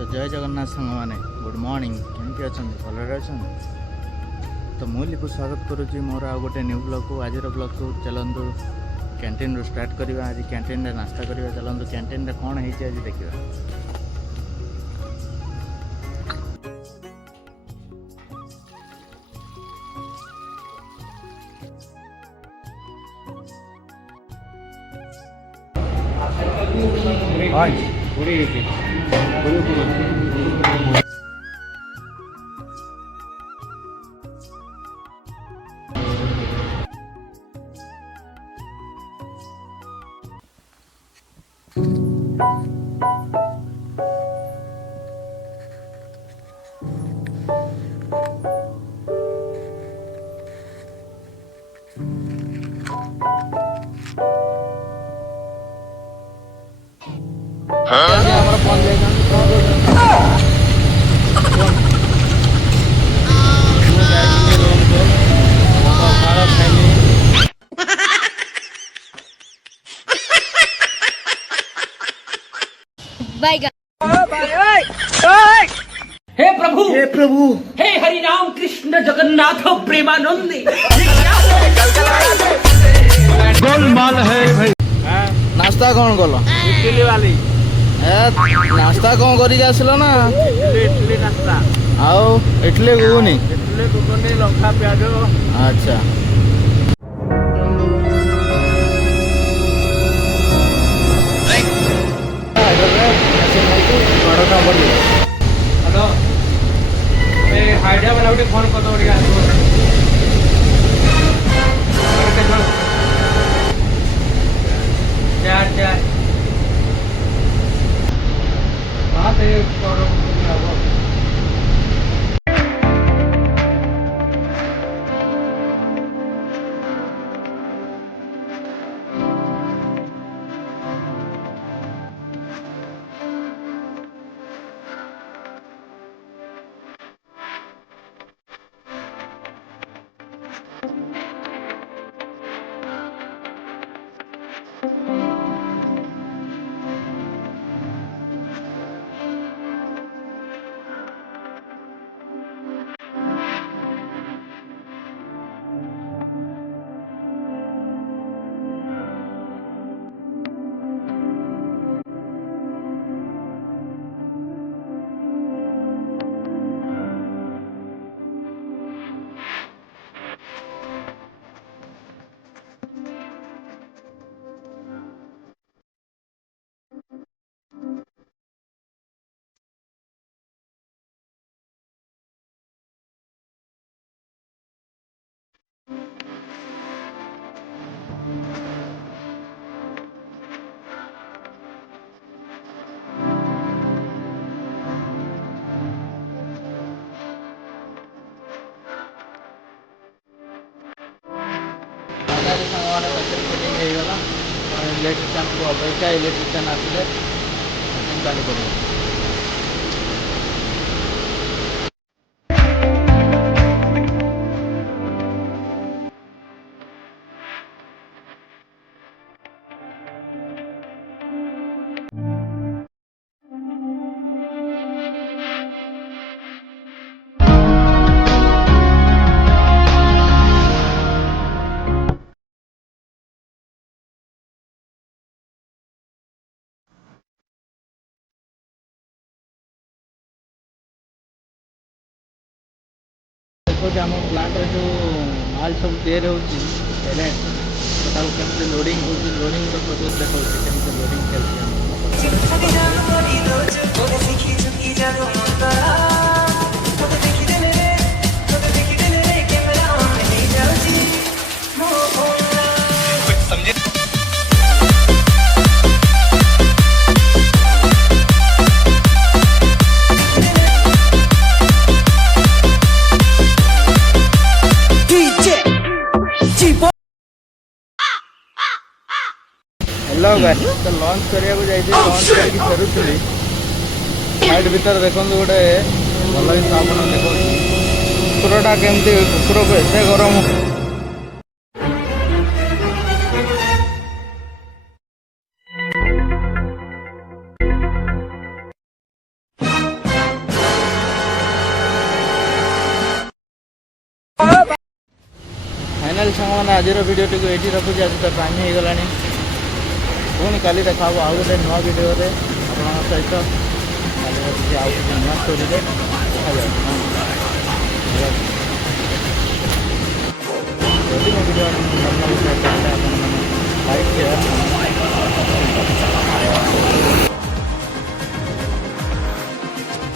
तो जय जगन्नाथ सांग मैंने गुड मॉर्निंग केमती अच्छा भलरे अच्छा तो मुझे स्वागत करुच्ची मोर आ गोटे न्यू ब्लॉग को आज ब्लॉग को चलतु कैंटीन रू स्टार्ट करवा आज कैंटीन रे नास्ता करवा चलतु कैंटीन रे कौन है आज देखा हे प्रभु हे हरि राम कृष्ण जगन्नाथ प्रेमानंद गोलमाल है भाई। नाश्ता कौन कल इडली वाली नाश्ता कौन करी आसल ना इडली नाश्ता आओ इडली घुगुनी इडली घुगनी लंका प्याज। अच्छा हेलो हाइड्रा वाला उठे फोन कर दो चार चार कहाँ पे इलेक्ट्रिशियन को अपेक्षा इलेक्ट्रिशियन आसिले चालू कर देखो आम प्लांट जो माल सब तैयार होती लोडिंग हो लोडिंग प्रोसेस देखो केमती लोडिंग हेलो गाइस तो लॉन्च करिया को जाई लॉन्च करके फेरुथली साइड भीतर देखो गोटे भल हिस्सा आप देखो कुकुरटा केमती कुकुर को एत गरम फाइनाल सामान आज भिडियो टी ये रखुच्छे आज तो टाइम हो गला पुणी काली देखा आउ गोटे नुआ भिडियो सहित काली रखुच्छे आउ गोटे नुआ स्टोरी जदि मो भिडियो लाइक शेयर